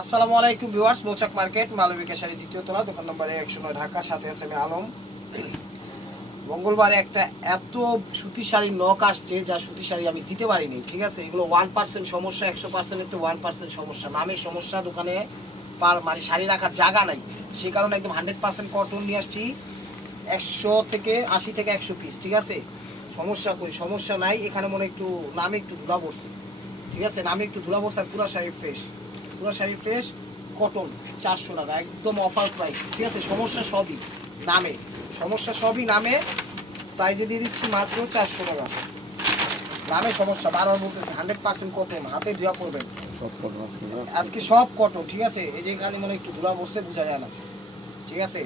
আসসালামু আলাইকুম ভিউয়ার্স, মৌচাক মার্কেট মালবিকা শাড়ি দ্বিতীয় তলা, দোকান নম্বর 109 ঢাকা। সাথে আছে আমি আলম। মঙ্গলবারে একটা এত সুতি শাড়ি নক আসছে, যা সুতি শাড়ি আমি দিতে পারিনি। ঠিক আছে, এগুলো 1% সমস্যা, 100% তো 1% সমস্যা। নামের সমস্যা, দোকানে মানে শাড়ি রাখার জায়গা নাই, সেই কারণে একদম 100% কটন নিয়ে আসছি। 100 থেকে 80 থেকে 100 পিস। ঠিক আছে, সমস্যা নাই। এখানে মনে একটু নামে একটু ধুলা পড়ছে। ঠিক আছে, নামে একটু ধুলা পড়ছে। আর পুরো শাড়ি ফ্রেশ, কটন। 400 টাকা একদম অফার প্রাইস। ঠিক আছে, সমস্যা সবই নামে প্রাইজে দিয়ে দিচ্ছি মাত্র 400 টাকা। নামে সমস্যা বারবার বলতেছে, 100% কটন, হাতে ধোয়া পড়বেন। আজকে সব কটন। ঠিক আছে, এই যে এখানে মনে একটু ধুলা বসছে, বোঝা যায় না। ঠিক আছে,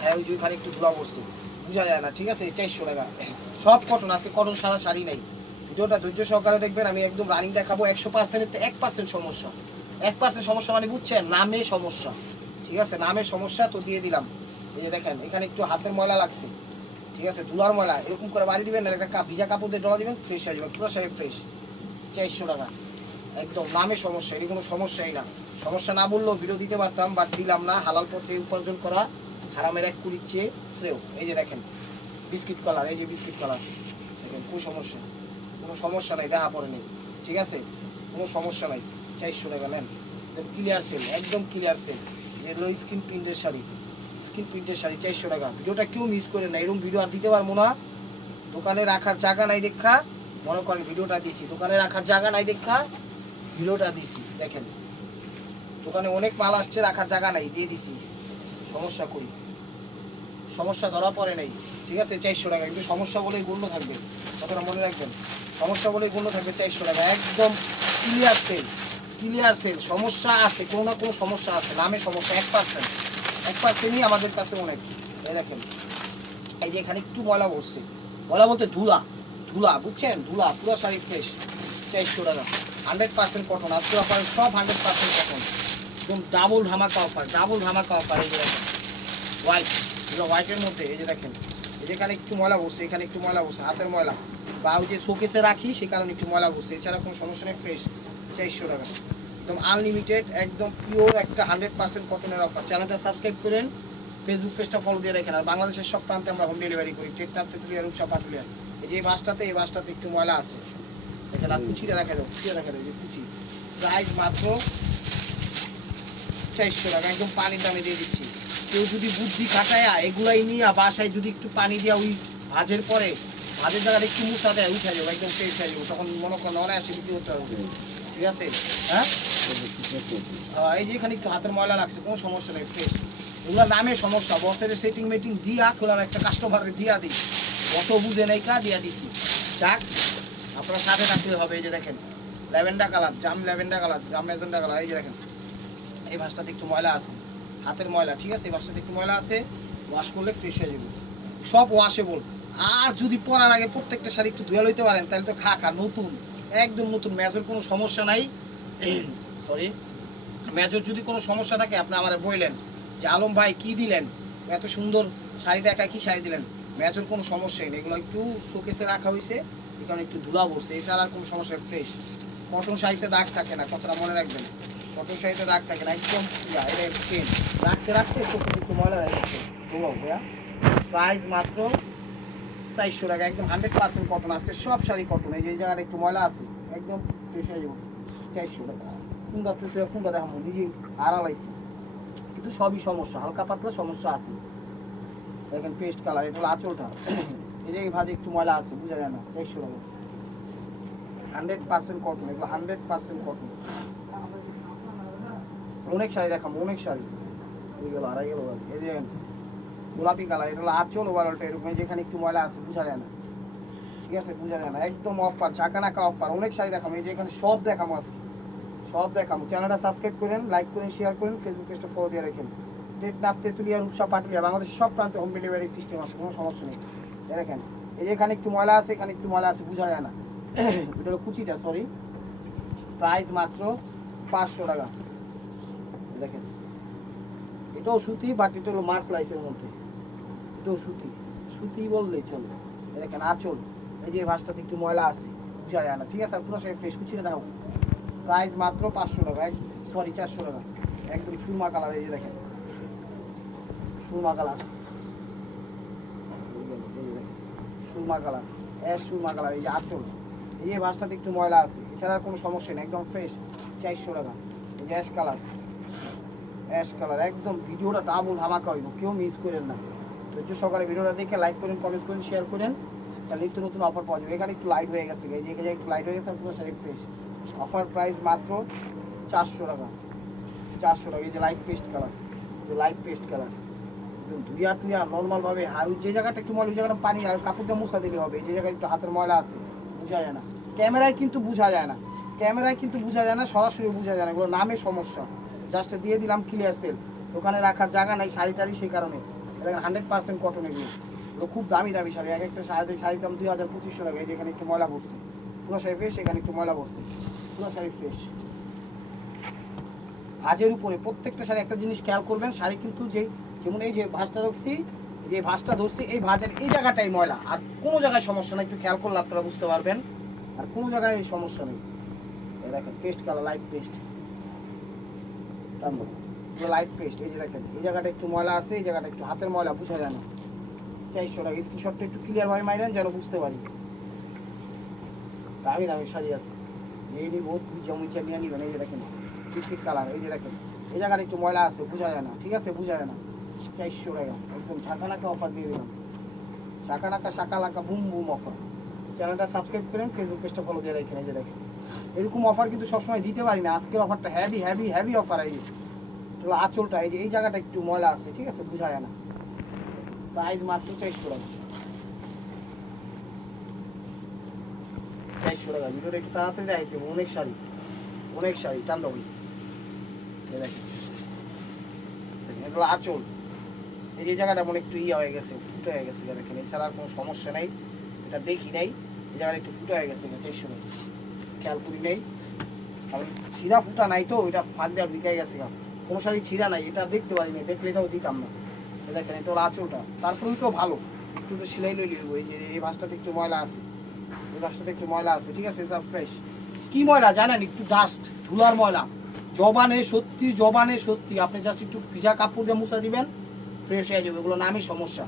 হ্যাঁ ওই যে এখানে একটু ধুলা বসছে, বোঝা যায় না। ঠিক আছে, 400 টাকা সব কটন। আজকে কটন সারা শাড়ি নাই। ভিডিওটা ধৈর্য সহকারে দেখবেন। আমি একদম রানিং দেখাবো। 100% 1% সমস্যা, 1% সমস্যা মানে বুঝছেন, নামে সমস্যা। ঠিক আছে, নামে সমস্যা তো দিয়ে দিলাম। এই যে দেখেন, এখানে একটু হাতের ময়লা লাগছে। ঠিক আছে, ধুলার ময়লা এরকম করে বাড়ি দিবেন, না একটা ভিজা কাপড় দিয়ে ডলা দিবেন, ফ্রেশ হয়ে যাবে। পুরো শাড়ি ফ্রেশ। 400 টাকা একদম নামে সমস্যা, এটি কোনো সমস্যাই না। সমস্যা না বললেও ভিডিও দিতে পারতাম, বাট দিলাম না। হালাল পথে উপার্জন করা হারামের এক কুড়ির চেয়ে শ্রেয়। এই যে দেখেন বিস্কিট কালার, এই যে বিস্কিট কালার দেখেন, কোনো সমস্যা নাই, দেখা পড়ে নেই। ঠিক আছে, কোনো সমস্যা নাই। 400 টাকা নেন, ক্লিয়ার সেল, একদম ক্লিয়ার সেল। যেগুলো স্কিন প্রিন্টের শাড়ি, 400 টাকা। ভিডিওটা কেউ মিস করে না, এরকম ভিডিও আর দিতে পারবো না। দোকানে রাখার জায়গা নাই দেখা মনে করেন ভিডিওটা দিছি, দোকানে রাখার জায়গা নাই দেখা ভিডিওটা দিছি। দেখেন দোকানে অনেক মাল আসছে, রাখার জায়গা নাই, দিয়ে দিছি। সমস্যা ধরা পড়ে নাই। ঠিক আছে, 400 টাকা। কিন্তু সমস্যা বলেই গণ্য থাকবে, কথাটা মনে রাখবেন। সমস্যা বলেই গণ্য থাকবে। 400 টাকা একদম ক্লিয়ার সেল। সমস্যা আছে, কোনো না কোনো সমস্যা আছে। নামে সমস্যা 1%ই আমাদের কাছে অনেক। এই দেখেন, এই যে এখানে একটু ময়লা বসছে, ময়লা বলতে ধুলা, বুঝছেন, ধুলা। পুরো শাড়ি ফ্রেশ। 400 টাকা 100% কটন। আজকে অফার সব 100% কটন, একদম ডাবল ধামাকা অফার। এই যে দেখেন হোয়াইট, এগুলো হোয়াইটের মধ্যে। এই যে দেখেন, এই যেখানে একটু ময়লা বসছে, এখানে একটু ময়লা বসছে, হাতের ময়লা, বা ওই যে শোকেসে রাখি সে কারণে একটু ময়লা বসছে। এছাড়া কোনো সমস্যা নেই, ফ্রেশ। 400 টাকা একদম আনলিমিটেড, একদম পিওর একটা 100% কটনের অফার। চ্যানেলটা সাবস্ক্রাইব করেন, ফেসবুক পেজটা ফলো দিয়ে রাখেন। আর বাংলাদেশের সব প্রান্তে আমরা হোম ডেলিভারি করি। টেকনাফ, তেঁতুলিয়া, রূপসা, পাটুলিয়া। এই যে এই বাসটাতে একটু ময়লা আছে, এখানে আর কুচিটা দেখা যাবে, যে কুচি। প্রাইস মাত্র 400 টাকা, একদম পানির দামে দিয়ে দিচ্ছি। কেউ যদি বুদ্ধি খাটায় এগুলাই নিয়ে বাসায় যদি একটু পানি দিয়া ওই ভাজের পরে, ভাজের জায়গাটা একটু মুছা দেয়, উঠে যাবো, একদম ফ্রেশ হয়ে যাবো। তখন মনে করেন অনায়াসে বিক্রি করতে পারবো। ঠিক আছে, হ্যাঁ এই যে এখানে একটু হাতের ময়লা লাগছে, কোনো সমস্যা নেই, ফ্রেশ। এগুলো নামে সমস্যা, বছরের সেটিং মেটিং দিয়া খোলাম, একটা কাস্টমারের দিয়া দিই, অত বুঝে নেই কা দিয়া দিচ্ছি। যাক, আপনার সাথে থাকতে হবে। এই যে দেখেন ল্যাভেন্ডার কালার, জাম ম্যাজেন্ডা কালার। এই যে দেখেন, এই ভাঁজটাতে একটু ময়লা আছে, হাতের ময়লা। ঠিক আছে, এই ভাঁজটাতে একটু ময়লা আছে, ওয়াশ করলে ফ্রেশ হয়ে যাবে। সব ওয়াশেবল। আর যদি পরার আগে প্রত্যেকটা শাড়ি একটু ধুয়ে লইতে পারেন, তাহলে তো খাকা নতুন, একদম নতুন। মেজর কোনো সমস্যা নাই। সরি, মেজর যদি কোনো সমস্যা থাকে আপনি আমার বললেন যে আলম ভাই কি দিলেন, এত সুন্দর শাড়ি দেখায়, কি শাড়ি দিলেন। মেজর কোনো সমস্যাই নেই, এগুলো একটু শোকেসে রাখা হয়েছে, এখানে একটু ধুলা বসছে, এছাড়া আর কোনো সমস্যা। ফ্রেশ কটন শাড়িতে দাগ থাকে না, কথাটা মনে রাখবেন। কটন শাড়িতে দাগ থাকে না, একদম এটা চেন রাখতে চোখে একটু ময়লা হয়ে যাচ্ছে। ভাইয়া প্রাইস মাত্র 400 টাকা, একদম 100% কটন। আজকে সব শাড়ি কটন। এই যে জায়গাটা একটু ময়লা আছে, একদম ফ্রেশ হয়ে যাবো। 400 টাকা কোনটা দেখাবো, নিজেই আড়ালাইছি, কিন্তু সবই সমস্যা, হালকা পাতলা সমস্যা আছে। দেখেন পেস্ট কালার, এটা হলো আঁচলটা। এই যে ভাজে একটু ময়লা আছে, বোঝা যায় না। 400 টাকা 100% কটন, এগুলো 100% কটন। অনেক শাড়ি দেখাবো, অনেক শাড়ি। এই গেল আড়াই গেল। এই যে গোলাপি কালার, এটা হলো আঁচল ওভারঅলটা এরকম, যেখানে একটু ময়লা আছে, বোঝা যায় না। ঠিক আছে, বোঝা যায় না, একদম অফার, চাকানাকা অফার। অনেক শাড়ি দেখাবো, এই যে এখানে সব দেখাবো আজকে, সব দেখাবো। চ্যানেলটা সাবস্ক্রাইব করেন, লাইক করেন, শেয়ার করেন, ফেসবুক পেজটা ফলো দিয়ে রাখেন। টেকনাফ, তেঁতুলিয়া, রূপসা, পাটুলিয়া, বাংলাদেশের সব প্রান্তে হোম ডেলিভারি সিস্টেম আছে, কোনো সমস্যা নেই। দেখেন, এই যে এখানে একটু ময়লা আছে, এখানে একটু ময়লা আছে, বোঝা যায় না। এটা হলো কুচিটা, সরি। প্রাইস মাত্র 500 টাকা। দেখেন, এটাও সুতি, বাট এটা হলো মাছ লাইসের মধ্যে। এটাও সুতি বললেই চলে। দেখেন আঁচল, এই যে ভাঁজটাতে একটু ময়লা আছে, বোঝা যায় না। ঠিক আছে, পুরো সেই ফ্রেশ কুচিটা দাও। প্রাইস মাত্র 500 টাকা, সরি 400 টাকা, একদম সুরমা কালার, এই যে দেখেন Surma colour, Surma colour, Surma colour, এই যে আঁচল, এই যে বাসটাতে একটু ময়লা আছে, এছাড়া আর কোনো সমস্যা নেই, একদম ফ্রেশ 400 টাকা। এই যে অ্যাশ কালার একদম, ভিডিওটা ডাবল ধামাকা হইব, কেউ মিস করেন না। ধৈর্য সকালে ভিডিওটা দেখে লাইক করেন, কমেন্ট করেন, শেয়ার করেন, তাহলে নিত্য নতুন অফার পাওয়া যাবে। এখানে একটু লাইট হয়ে গেছে, এই যে এখানে একটু লাইট হয়ে গেছে, পুরো শাড়ি ফ্রেশ। অফার প্রাইস মাত্র 400 টাকা, 400 টাকা। এই যে লাইট পেস্ট কালার, একদম ধুইয়া নর্মালভাবে, আর যে জায়গাটা একটু ময়লা, ওই জায়গাটা পানি আর কাপড় দিয়ে মুছা দিলে হবে। যে জায়গায় একটু হাতের ময়লা আছে বোঝা যায় না, ক্যামেরায় কিন্তু বোঝা যায় না, সরাসরি বোঝা যায় না, এগুলো নামের সমস্যা। জাস্ট দিয়ে দিলাম ক্লিয়ার সেল, দোকানে রাখার জায়গা নাই শাড়ি টাড়ি, সেই কারণে। এটা 100% কটন, এগুলো খুব দামি শাড়ি, এক একটা শাড়ির দাম 2000-2500 টাকা। এই যেখানে একটু ময়লা পড়ছে, পুরো শাড়ি ফ্রেশ, এখানে একটু ময়লা পড়ছে, পুরো শাড়ি ফ্রেশ। ভাঁজের উপরে প্রত্যেকটা শাড়ি একটা জিনিস খেয়াল করবেন, শাড়ি কিন্তু যেমন এই যে ভাঁজটা ধরছি, এই ভাঁজের এই জায়গাটাই ময়লা, আর কোনো জায়গায় সমস্যা নেই, একটু খেয়াল করলে আপনারা বুঝতে পারবেন, আর কোনো জায়গায় সমস্যা নেই। দেখেন পেস্ট কালার, লাইট পেস্ট, এই যে দেখেন এই জায়গাটা একটু ময়লা আছে, এই জায়গাটা একটু হাতের ময়লা, বোঝা যায় না। 400 টাকা। স্ক্রিনশটটা একটু ক্লিয়ার ভাবে মাইরেন যেন বুঝতে পারি। দামি শাড়ি আছে, এই নিব যেমন ইচ্ছা নিয়ে নিবেন। এই যে দেখেন বিস্কিট কালার, এই যে দেখেন এই জায়গাটা একটু ময়লা আছে, বোঝা যায় না, ঠিক আছে, বোঝা যায় না। 400 টাকা, একদম ঝাঁকানাকা অফার দিয়ে দিলাম, শাকালাকা বুম বুম অফার। চ্যানেলটা সাবস্ক্রাইব করেন, ফেসবুক পেজটা ফলো দিয়ে রাখেন। এই যে দেখেন এরকম অফার কিন্তু সবসময় দিতে পারি না, আজকের অফারটা হেভি অফার। এই যে আঁচলটা, এই যে এই জায়গাটা একটু ময়লা আছে, ঠিক আছে, বোঝা যায় না। প্রাইস মাত্র 400 টাকা, 400 টাকা। ভিডিওটা একটু তাড়াতাড়ি দেখাইতে, অনেক শাড়ি টান দেবো। দেখেন এগুলো আঁচল, এই যে জায়গাটা মনে একটু হয়ে গেছে, ফুটো হয়ে গেছে, দেখেন এছাড়া আর কোনো সমস্যা নেই, এটা দেখি নাই, এই জায়গাটা একটু ফুটো হয়ে গেছে, 400 টাকা, খেয়াল করি নেই, কারণ ছিঁড়া ফুটা নাই তো, ওইটা ফাঁক দেওয়ার বিকাই গেছে, কোনো শাড়ি ছিঁড়া নাই, এটা দেখতে পারিনি, দেখলে এটাও দিতাম না। দেখেন এটা হলো আঁচলটা, তারপরে তো ভালো একটু তো সেলাই লইলে দেবো। এই যে এই ভাঁজটাতে একটু ময়লা আছে, ঠিক আছে, স্যার ফ্রেশ। কি ময়লা জানেন, একটু ডাস্ট, ধুলার ময়লা, জবানে সত্যি আপনি জাস্ট একটু ভিজা কাপড় দিয়ে মুছা দিবেন, ফ্রেশ হয়ে যাবে। এগুলো নামই সমস্যা।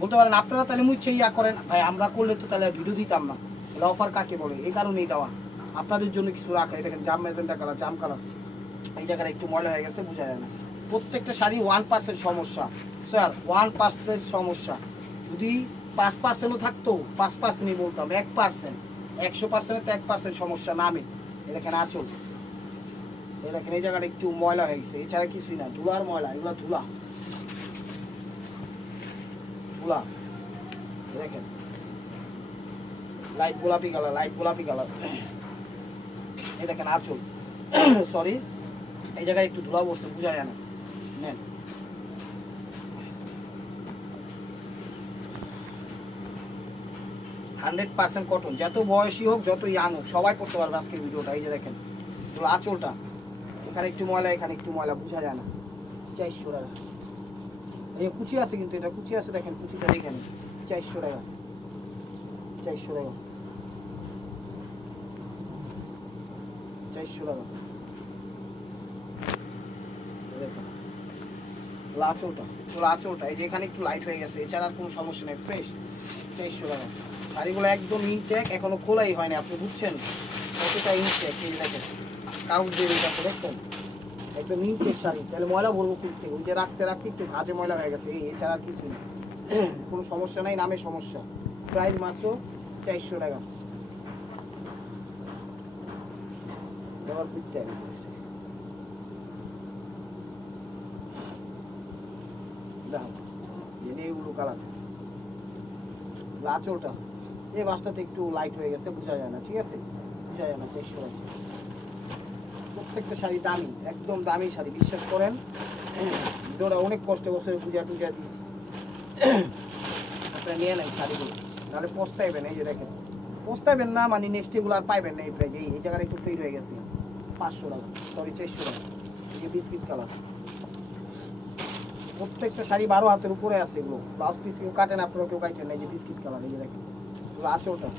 বলতে পারেন আপনারা তাহলে মুছে করেন, ভাই আমরা করলে তো তাহলে ভিডিও দিতাম না। তাহলে অফার কাকে বলে, এই কারণেই দেওয়া, আপনাদের জন্য কিছু রাখা। এই দেখেন জাম ম্যাজেন্টা কালার, জাম কালার, এই জায়গাটা একটু ময়লা হয়ে গেছে, বোঝা যায় না। প্রত্যেকটা শাড়ি 1% সমস্যা স্যার, 1% সমস্যা। যদি 5%ও থাকতো 5%ই বলতাম, 1%, 100%-এ তো 1% সমস্যা নামে। এই দেখেন আঁচল, এই দেখেন এই জায়গাটা একটু ময়লা হয়ে গেছে, এছাড়া কিছুই না, ধুলার ময়লা, এগুলো ধুলা। দেখেন লাইট গোলাপি কালার, এই দেখেন আঁচল, সরি এই জায়গায় একটু ধুলা বসছে, বোঝা যায় না। নেন 100% কটন, যত বয়সী হোক যত ইয়াং হোক সবাই করতে পারবে আজকের ভিডিওটা। এই যে দেখেন আঁচলটা, এখানে একটু ময়লা, এখানে একটু ময়লা, বোঝা যায় না। 400 টাকা। এই কুচি আছে, কিন্তু এটা কুচি আছে, দেখেন কুচিটা দেখেন, 400 টাকা, 400 টাকা, 400 টাকা। আঁচলটা এই যে এখানে একটু লাইট হয়ে গেছে, এছাড়া আর কোনো সমস্যা নেই, ফ্রেশ 400 টাকা। শাড়িগুলো একদম ইনটেক, এখনো খোলাই হয়নি, আপনি বুঝছেন কতটা ইনটেক। এই দেখেন কাউন্ট দিয়ে দেখতেন, একদম ইনটেক শাড়ি। তাহলে ময়লা বলবো করতে, ওই যে রাখতে একটু ভাজে ময়লা হয়ে গেছে, এছাড়া আর কিছু নেই, কোনো সমস্যা নাই, নামে সমস্যা। প্রাইস মাত্র 400 টাকা। এবার বুঝতে হবে এইগুলো কালার, আঁচলটা এই বাসটাতে একটু লাইট হয়ে গেছে, বোঝা যায় না, ঠিক আছে, বোঝা যায় না। 400 টাকা। প্রত্যেকটা শাড়ি দামি, একদম দামি শাড়ি, বিশ্বাস করেন। ভিডিওটা অনেক কষ্ট বছরে পূজা টুজা দিই, আপনারা নিয়ে নেন শাড়িগুলো, নাহলে পস্তাইবেন। এই যে দেখেন পস্তাইবেন না, মানে নেক্সট এগুলো আর পাইবেন না এই প্রাইজে। এই জায়গাটা একটু ফেল হয়ে গেছে, 500 টাকা, সরি 400 টাকা। এই যে বিস্কিট কালার, প্রত্যেকটা শাড়ি 12 হাতের উপরে আছে, এগুলো ব্লাউজ পিস কেউ কাটেন, আপনারা কেউ কাটেন না। এই যে বিস্কিট কালার, এই যে দেখেন আঁচলটা,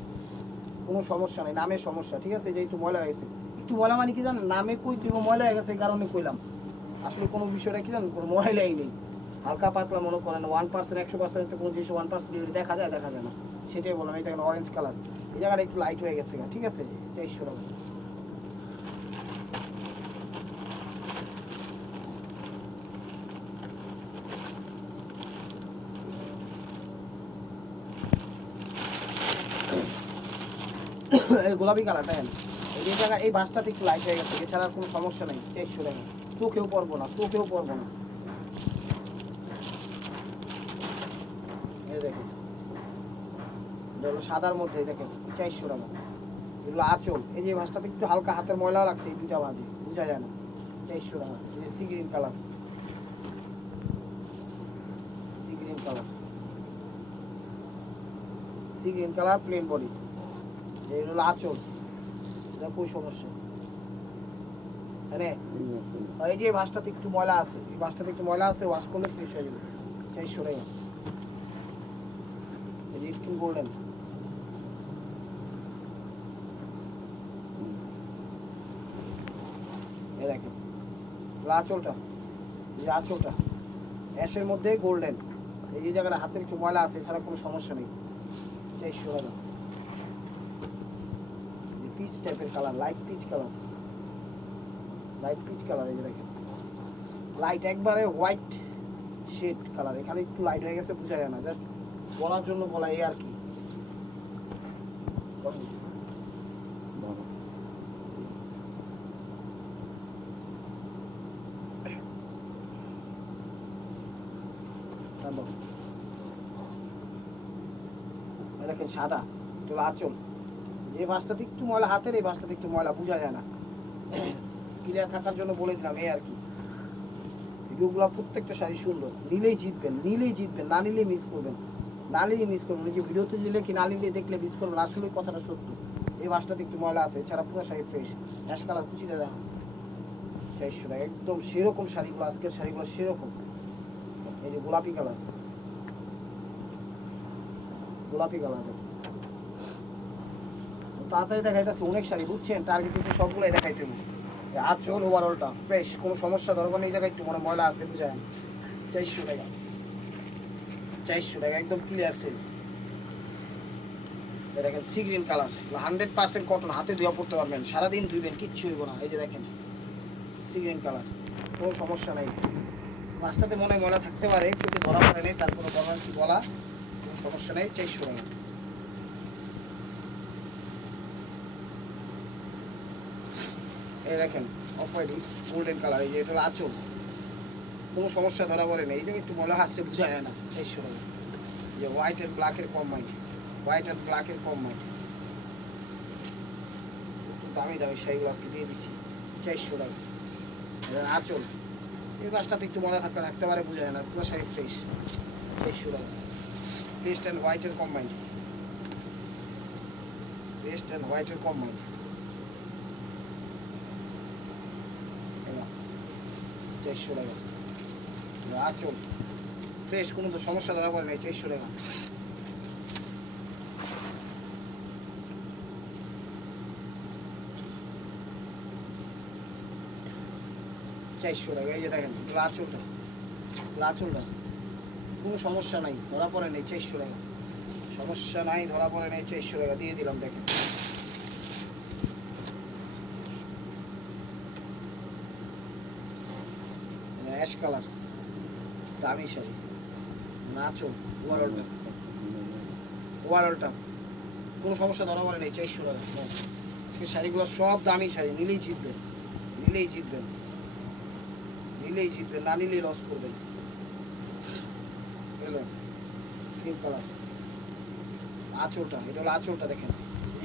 কোনো সমস্যা নেই, নামের সমস্যা, ঠিক আছে। যে একটু ময়লা হয়েছে, একটু একটু ময়লা মানে কি জানেন, নামে কই দিব ময়লা হয়ে গেছে এই কারণে কইলাম। আসলে কোনো বিষয়টা কি জানেন, কোনো ময়লাই নেই, হালকা পাতলা মনে করেন 1% 100% কোনো জিনিস 1% দেখা যায় না, সেটাই বললাম। এই দেখেন অরেঞ্জ কালার, এই জায়গাটা একটু লাইট হয়ে গেছে, ঠিক আছে 2300 টাকা। এই গোলাপি কালারটা হেন, এই জায়গায় এই বাসটাতে একটু লাইট হয়ে গেছে, এছাড়া আর কোনো সমস্যা নেই। 2300 টাকা, চোখেও পড়বো না। এই দেখেন সাদার মধ্যে দেখেন 400 টাকা। এগুলো আঁচল, এই যে ভাঁজটাতে একটু হালকা হাতের ময়লা লাগছে, এই দুইটা ভাঁজে বোঝা যায় না। 400 টাকা। Sea green colour, plane body, এই হলো আঁচল। এটা কোনো সমস্যা হ্যাঁ। এই যে ভাঁজটাতে একটু ময়লা আছে, এই ভাঁজটাতে একটু ময়লা আছে, ওয়াশ করলে ফ্রেশ হয়ে যাবে। 400 টাকা। এই যে স্কিন গোল্ডেন, এই দেখেন আঁচলটা, অ্যাশের মধ্যে গোল্ডেন, এই যে জায়গাটা হাতের একটু ময়লা আছে, এছাড়া কোনো সমস্যা নেই। 400 টাকা। পিচ টাইপের কালার, লাইট পিচ কালার, এই যে দেখেন লাইট একবারে হোয়াইট শেড কালার, এখানে একটু লাইট হয়ে গেছে, বোঝা যায় না, জাস্ট বলার জন্য বলা, এই আর কি। দেখেন সাদা, এটা আঁচল, এই বাসটাতে একটু ময়লা হাতের, এই বাসটাতে একটু ময়লা, বোঝা যায় না, ক্লিয়ার থাকার জন্য বলে দিলাম, এই আর কি। ভিডিওগুলো প্রত্যেকটা শাড়ি সুন্দর, নিলেই জিতবেন, না নিলেই মিস করবেন, এই যে ভিডিওতে দিলে কি না নিলে দেখলে মিস করবেন, আসলে কথাটা সত্য। এই বাসটাতে একটু ময়লা আছে, এছাড়া পুরো শাড়ি ফ্রেশ। অ্যাশ কালার কুচিটা দেখো 400 টাকা, একদম সেরকম শাড়িগুলো, আজকের শাড়িগুলো সেরকম। এই যে গোলাপি কালার, তাড়াতাড়ি দেখাইতেছে অনেক শাড়ি, বুঝছেন, টার্গেট কিন্তু সবগুলোই দেখাইতে হবে। আঁচল ওভারঅলটা ফ্রেশ, কোনো সমস্যা ধরবো না। এই জায়গায় একটু ময়লা আছে, বুঝায়। 400 টাকা, একদম ক্লিয়ার সেল। দেখেন সি গ্রিন কালার, 100% কটন, হাতে ধোয়া পড়তে পারবেন, সারাদিন ধুইবেন, কিচ্ছু হইব না। এই যে দেখেন সি গ্রিন কালার, কোনো সমস্যা নেই। মাছটাতে মনে ময়লা থাকতে পারে, কিন্তু ধরা পড়ে নেই, তারপরে বলার কি বলা, কোনো সমস্যা নেই। 400 টাকা। এই দেখেন অফ হোয়াইট গোল্ডেন কালার, এই যে এটা হলো আঁচল, কোনো সমস্যা ধরা পড়ে নেই। এই যে একটু ময়লা হাসছে, বোঝা যায় না। 400 টাকা। যে হোয়াইট অ্যান্ড ব্ল্যাকের কম্বাইন্ড, দামি শাড়িগুলো আজকে দিয়ে দিচ্ছি 400 টাকা। আঁচল, এই বাসটাতে একটু ময়লা থাকতে পারে, বোঝা যায় না, পুরো শাড়ি ফ্রেশ। 400 টাকা। পেস্ট অ্যান্ড হোয়াইটের কম্বাইন্ড, 400 টাকা। আঁচল ফ্রেশ, কোনো তো সমস্যা ধরা পড়ে নাই। 400 টাকা। এই যে দেখেন আঁচলটা, কোনো সমস্যা নাই, ধরা পড়ে নেই। 400 টাকা। 400 টাকা দিয়ে দিলাম। দেখেন অ্যাশ কালার, দামি শাড়ি, আঁচল ওভারঅলটা কোনো সমস্যা ধরা পড়ে নেই। 400 টাকা। আজকে শাড়িগুলো সব দামি শাড়ি, নিলেই জিতবেন, না নিলেই লস করবেন। পিঙ্ক কালার, আঁচলটা, এটা হলো আঁচলটা। দেখেন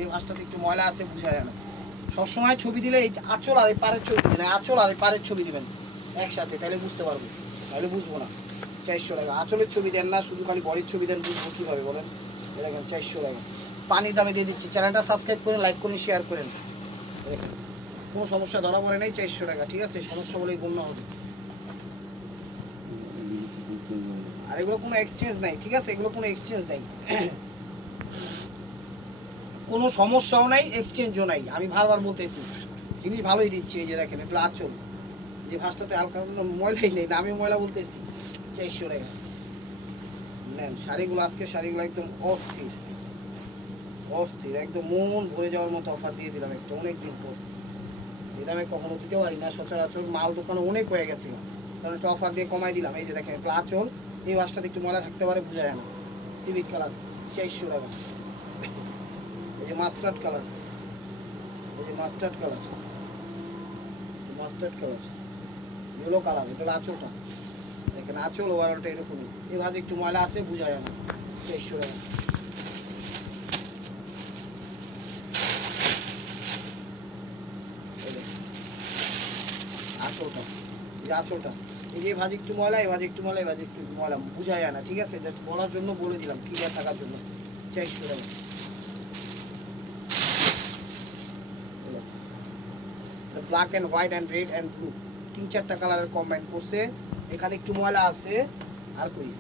এই মাছটাতে একটু ময়লা আছে, বোঝা যায় না। সবসময় ছবি দিলে এই আঁচল আর এই পাড়ের ছবি দিবেন, একসাথে, তাহলে বুঝতে পারবো, তাহলে বুঝবো না। 400 টাকা। আঁচলের ছবি দেন না, শুধু খালি বডির ছবি দেন, বুঝবো কীভাবে বলেন? দেখেন 400 টাকা। পানির দামে দিয়ে দিচ্ছি। চ্যানেলটা সাবস্ক্রাইব করেন, লাইক করেন, শেয়ার করেন। দেখেন কোনো সমস্যা ধরা পড়ে নেই। 400 টাকা। ঠিক আছে, সমস্যা বলেই গণ্য হবে। আর এগুলো কোনো এক্সচেঞ্জ নাই, ঠিক আছে, এগুলো কোনো এক্সচেঞ্জ নাই, কোনো সমস্যাও নাই, এক্সচেঞ্জও নাই। আমি বারবার বলতেছি জিনিস ভালোই দিচ্ছি। এই যে দেখেন এটা আঁচল, যে ভাঁজটাতে হালকা ময়লাই নেই, আমি ময়লা বলতেছি। 400 টাকা নেন শাড়িগুলো। আজকে শাড়িগুলো একদম অস্থির অস্থির, একদম মন ভরে যাওয়ার মতো অফার দিয়ে দিলাম একটা, অনেক দিন পর। এই দামে কখনো দিতে পারি না সচরাচর, মাল দোকানে অনেক হয়ে গেছিল, কারণ একটা অফার দিয়ে কমাই দিলাম। এই যে দেখেন একটা আঁচল, এই ভাঁজটাতে একটু ময়লা থাকতে পারে, বোঝা যায় না। সিভিক কালার 400 টাকা। এই যে মাস্টার্ড কালার, এই যে mustard colour, mustard colour, yellow colour, এটা আঁচলটা দেখেন। আঁচল ওভারঅলটা এরকমই, এই ভাঁজে একটু ময়লা আছে, বোঝা যায় না। 400 টাকা। আঁচলটা, এই আঁচলটা, এই যে ভাজি একটু ময়লা, এই ভাজি একটু ময়লা, এই ভাজি একটু ময়লা, বোঝা যায় না। ঠিক আছে, জাস্ট বলার জন্য বলে দিলাম, ক্লিয়ার থাকার জন্য। 400 টাকা। Black and white and red and blue, 3-4টা কালারের কম্বাইন করছে। এখানে একটু ময়লা আছে, আর কই,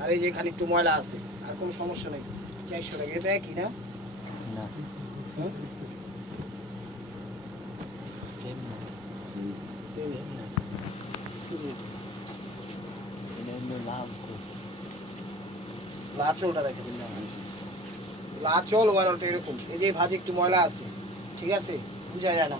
আর এই যে এখানে একটু ময়লা আছে, আর কোনো সমস্যা নেই। 400 টাকা। এটা একই না? লাচলটা দেখে দিলাম, লাচল ওয়ারটা এরকম। এই যে ভাজি একটু ময়লা আছে, ঠিক আছে, বোঝা যায় না।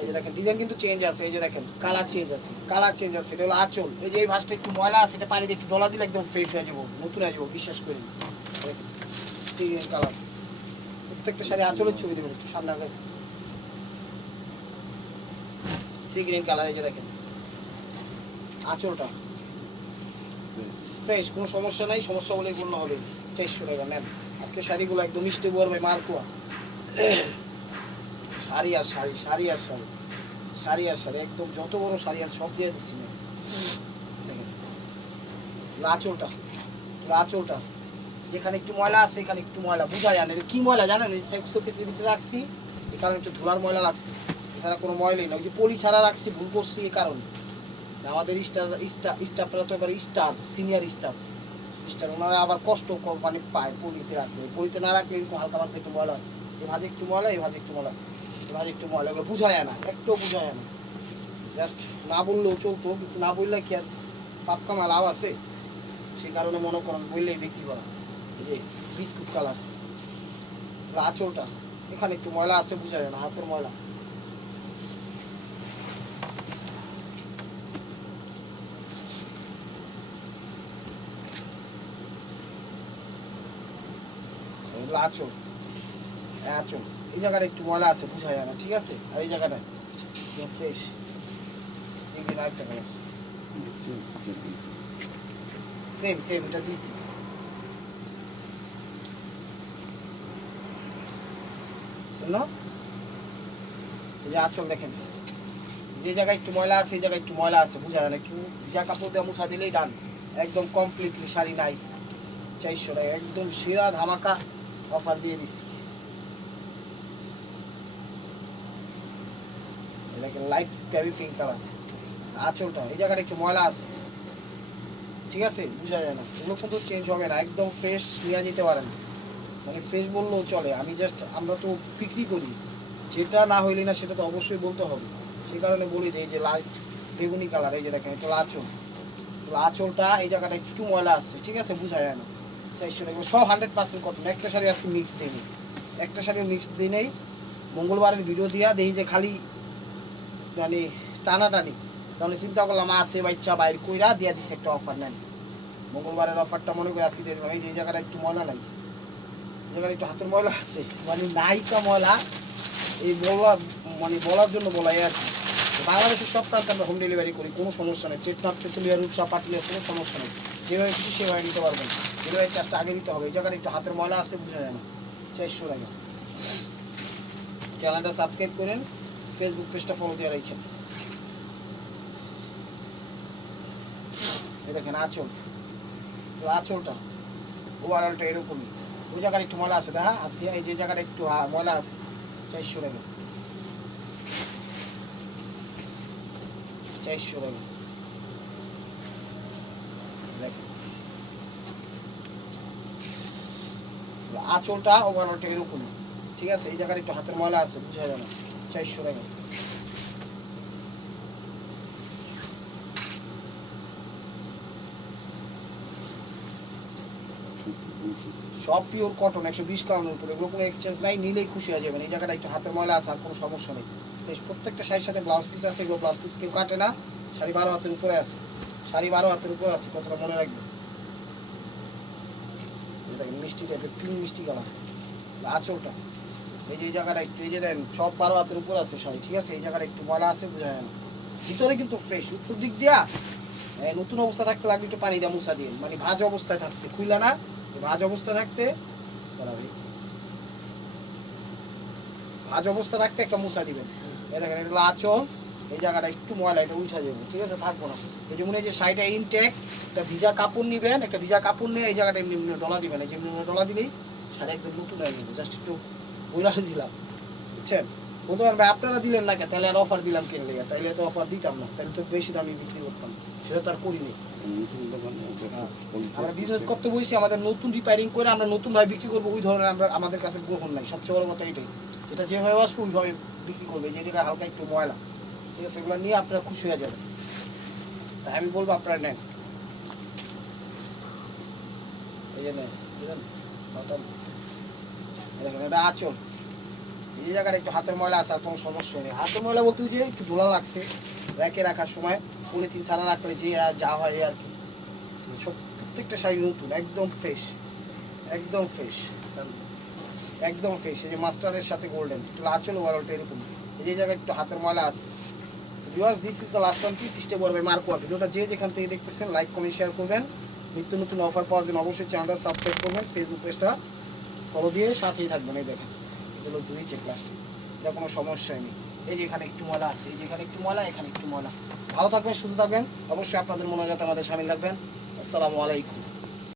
এই যে দেখেন ডিজাইন কিন্তু চেঞ্জ আছে, এই যে দেখেন কালার চেঞ্জ আছে, কালার চেঞ্জ আছে। এটা হলো আঁচল। এই যে এই ভাঁজটা একটু ময়লা আছে, এটা পানিতে একটু ডলা দিলে একদম ফ্রেশ হয়ে যাবো, নতুন হয়ে যাবো, বিশ্বাস করি। কালার প্রত্যেকটা শাড়ি আঁচলের ছবি দেবেন একটু সামনে আগে। সি গ্রিন কালার, এই যে দেখেন আঁচলটা ফ্রেশ, কোনো সমস্যা নাই, সমস্যা বলেই পূর্ণ হবে। 400 টাকা নেন। আজকে শাড়িগুলো একদম মিষ্টি বোয়ার ভাই মারকুয়া, শাড়ি আর শাড়ি, শাড়ি আর শাড়ি, শাড়ি আর শাড়ি, একদম যত বড় শাড়ি আর সব দিয়ে দিচ্ছি। আঁচলটা, আঁচলটা যেখানে একটু ময়লা আছে এখানে একটু ময়লা, বোঝা যায় না। কি ময়লা জানেন? শোকেসের ভিতরে রাখছি, এই কারণে একটু ধুলার ময়লা লাগছে, এছাড়া কোনো ময়লাই না। ওই যে পলি ছাড়া রাখছি, ভুল করছি এই কারণে। আমাদের স্টাফরা তো এবার স্টার, সিনিয়র স্টাফ, ওনারা আবার কষ্ট মানে পায় পলিতে রাখলে। পলিতে না রাখলে এরকম হালকা হালকা একটু ময়লা, এই ভাজে একটু ময়লা, এই ভাজে একটু ময়লা, এই ভাজে একটু ময়লা, এগুলো বোঝা যায় না, একটু বোঝা যায় না। জাস্ট না বললেও চলতো, কিন্তু না বললে কি আর পাপ কামা লাভ আছে? সেই কারণে মনে করেন বললেই বিক্রি করা। এই যে বিস্কুট কালার, আঁচলটা এখানে একটু ময়লা আছে, বোঝা যায় না, হাতের ময়লা। আঁচল, আঁচল এই জায়গাটা একটু ময়লা আছে, বোঝা যায় না। ঠিক আছে, আর এই জায়গাটায় ফ্রেশ। আরেকটা কালার সেম সেম, এটা দিচ্ছি। শুনো, এই যে আঁচল দেখেন, যে জায়গায় একটু ময়লা আছে এই জায়গায় একটু ময়লা আছে, বোঝা যায় না। একটু ভিজা কাপড় দিয়ে মুছা দিলেই ডান, একদম কমপ্লিটলি শাড়ি নাইস। 400 টাকা, একদম সেরা ধামাকা অফার দিয়ে দিচ্ছি। দেখেন লাইট বেবি পিঙ্ক কালার, আঁচলটা এই জায়গাটা একটু ময়লা আছে, ঠিক আছে, বোঝা যায় না। এগুলো কিন্তু চেঞ্জ হবে না, একদম ফ্রেশ নিয়ে যেতে পারেন, মানে ফ্রেশ বললেও চলে। আমি জাস্ট, আমরা তো বিক্রি করি, যেটা না হইলে না সেটা তো অবশ্যই বলতে হবে। সেই কারণে বলি যে এই যে লাইট বেগুনি কালার, এই যে দেখেন এটা আঁচল, আঁচলটা এই জায়গাটা একটু ময়লা আছে, ঠিক আছে, বোঝা যায় না। 400 টাকা সব 100% কটন। একটা শাড়ি আজকে মিক্স দিই, একটা শাড়ি মিক্স দিই নেই। মঙ্গলবারের ভিডিও দিয়া দেখি যে খালি মানে টানাটানি, তাহলে চিন্তা করলাম আছে বাচ্চা বাইর কইরা দিয়া দিচ্ছে একটা অফার। নেন মঙ্গলবারের অফারটা মনে করে আজকে দিয়ে দেবো। এই যে জায়গাটা একটু ময়লা নাই, জায়গাটা একটু হাতের ময়লা আছে, মানে নাইকা ময়লা, এই বলা মানে বলার জন্য বলাই আর কি। বাংলাদেশের সব প্রান্তে আমরা হোম ডেলিভারি করি, কোনো সমস্যা নেই। ট্রেডমার্ক তেতুলিয়া রূপসা পাটলিয়া কোনো সমস্যা নেই, যেভাবে কিছু সেভাবে নিতে পারবেন। ডেলিভারি চার্জটা আগে দিতে হবে। এই জায়গাটা একটু হাতের ময়লা আছে, বোঝা যায় না। 400 টাকা। চ্যানেলটা সাবস্ক্রাইব করেন, ফেসবুক পেজটা ফলো দিয়ে রাখেন। এই দেখেন আঁচল, আঁচলটা ওভারঅলটা এরকমই। ওই জায়গাটা একটু ময়লা আছে, দেখা হাত দিয়ে, এই যে জায়গাটা একটু ময়লা আছে। 400 টাকা। 400 টাকা। দেখেন আঁচলটা ওভারঅলটা এরকম, ঠিক আছে। এই জায়গায় একটু হাতের ময়লা আছে, বুঝা যায় না। 400 টাকা। সব পিওর কটন, 120 কাউন্টের উপরে, এগুলো কোনো এক্সচেঞ্জ নাই, নিলেই খুশি হয়ে যাবেন। এই জায়গাটা একটু হাতের ময়লা আছে, আর কোনো সমস্যা নেই। প্রত্যেকটা শাড়ির সাথে ব্লাউজ পিস আছে, এগুলো ব্লাউজ পিস কেউ কাটে না। শাড়ি 12 হাতের উপরে আছে, শাড়ি 12 হাতের উপরে আছে, কতটা মনে রাখবেন। মিষ্টি টাইপের ক্রিম মিষ্টি কালার আঁচলটা। এই যে এই জায়গাটা একটু, এই যে দেন সব 12 হাতের উপর আছে শাড়ি, ঠিক আছে। এই জায়গাটা একটু ময়লা আছে, বোঝা যায় না। ভিতরে কিন্তু ফ্রেশ, উত্তর দিক দিয়া নতুন অবস্থা থাকতে লাগলে একটু পানি দিয়ে মুছা দিয়ে, মানে ভাজ অবস্থায় থাকতে, খুইলা না, ভাজ অবস্থা থাকতে, ভাজ অবস্থা থাকতে একটা মুছা দিবেন। এই দেখেন এটা হলো আঁচল, এই জায়গাটা একটু ময়লা, এটা উঠা যাবে, ঠিক আছে, থাকবো না। এই যে মনে হয় যে শাড়িটা ইনটেক, একটা ভিজা কাপড় নিবেন, একটা ভিজা কাপড় নিয়ে এই জায়গাটা এমনি এমনি ডলা দিবেন, এই যে এমনি ডলা দিলেই শাড়ি একদম নতুন হয়ে যাবে। জাস্ট একটু বইলা দিলাম, বুঝছেন। বলতে পারবে আপনারা দিলেন না কে, তাহলে আর অফার দিলাম কিনলে, তাইলে তো অফার দিতাম না, তাহলে তো বেশি দামে বিক্রি করতাম, সেটা তো আর করিনি। আমরা বিজনেস করতে বসি, আমাদের নতুন রিপেয়ারিং করে আমরা নতুনভাবে বিক্রি করবো, ওই ধরনের আমরা আমাদের কাছে গ্রহণ নাই। সবচেয়ে বড় কথা এটাই, যেটা যেভাবে আসবে ওইভাবে বিক্রি করবে। যেটা হালকা একটু ময়লা, ঠিক আছে, সেগুলো নিয়ে আপনারা খুশি হয়ে যাবেন। তাই আমি বলবো আপনারা নেন, এই যে নেন, দেখেন এটা আঁচল। এই জায়গাটা একটু হাতের ময়লা আছে, আর কোনো সমস্যা নেই। হাতের ময়লা বলতে যে একটু ধুলা লাগছে র্যাকে রাখার সময়, পলিথিন ছাড়া রাখলে যে যা হয় আর কি। সব প্রত্যেকটা শাড়ি নতুন, একদম ফ্রেশ, একদম ফ্রেশ, একদম ফ্রেশ। এই যে মাস্টারের সাথে গোল্ডেন, একটু আঁচল ওভারঅলটা এরকম। এই যে জায়গায় একটু হাতের ময়লা আছে। Viewers, this is the last one piece stay করবে মার্কোয়া। ভিডিওটা যে যেখান থেকে দেখতেছেন লাইক কমেন্ট শেয়ার করবেন। নিত্য নতুন অফার পাওয়ার জন্য অবশ্যই চ্যানেলটা সাবস্ক্রাইব করবেন, ফেসবুক পেজটা ফলো দিয়ে সাথেই থাকবেন। এই দেখেন এগুলো জুই চেক প্লাস্টিক, এটা কোনো সমস্যাই নেই। এই যে এখানে একটু ময়লা আছে, এই যে এখানে একটু ময়লা, এখানে একটু ময়লা। ভালো থাকবেন, সুস্থ থাকবেন, অবশ্যই আপনাদের মনোযোগ আমাদের সামিল রাখবেন। আসসালামু আলাইকুম।